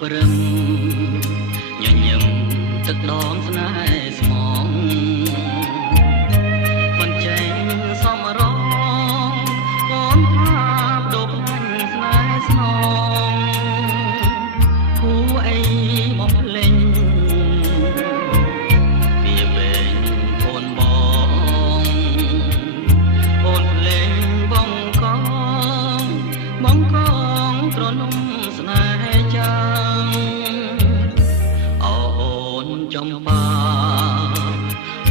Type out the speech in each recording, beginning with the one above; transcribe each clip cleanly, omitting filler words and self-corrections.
ព្រឹមញញឹមទឹកដងស្នេហ៍ស្មងមិនចេញសមរងអូនថាបដូរផ្លាញ់ស្នេហ៍ស្នងគួរអីមកភ្លេងពីពេញអូនបងអូនភ្លេងបងកងបងកងត្រនំស្នេហ៍ចំបា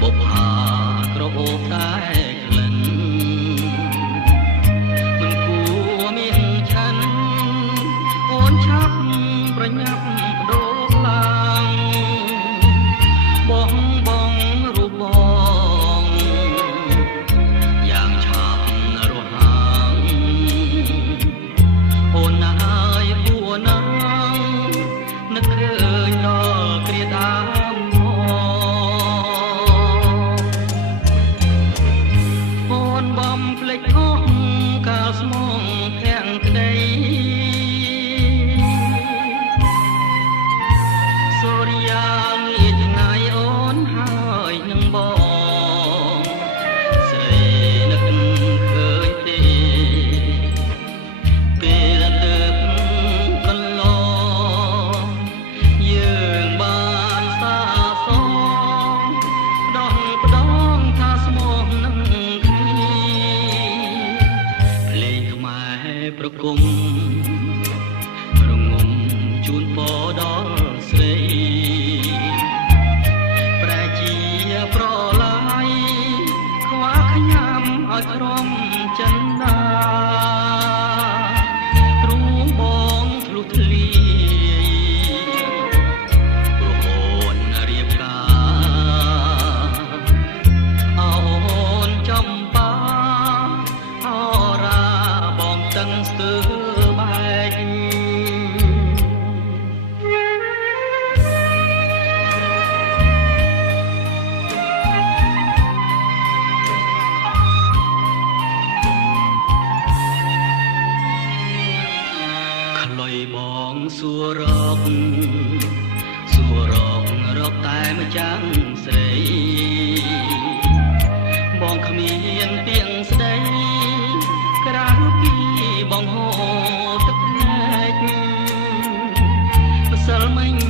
បុប្ផាក្រអូបតែក្លិនមិនគួរមានឆាន់អូនឆាប់ប្រញាប់បដូរឡើងបងរូបបងយ៉ាងឆាប់រហ័ងអូនណាយគួរណាស់នឹកឃើញដល់គ្រាដាភ្លេចអស់កាលស្មងភាំងក្តីសូរិយាងាយថ្ងៃអូនហើយនឹងបងស្រីនឹកឃើញទេពេលទៅកន្លងយើងបានសាសងដងថាស្មងនឹងប្រគំរងំជូនពរដល់ស្រីប្រែជាប្រឡាយខ្វះខ្ញាំឲ្យក្រុមចិនដាទ្រូងបងធ្លុះធ្លាយព្រោះអូនរៀបការអូនចំបាអូរាបងទាំងស្ទើបែកខ្លុយបងសួររកតែម្ចាស់ស្រីបងគ្មានទៀងស្ដីក្រៅពីបងហូរទឹកភ្នែកម្សិលមិញ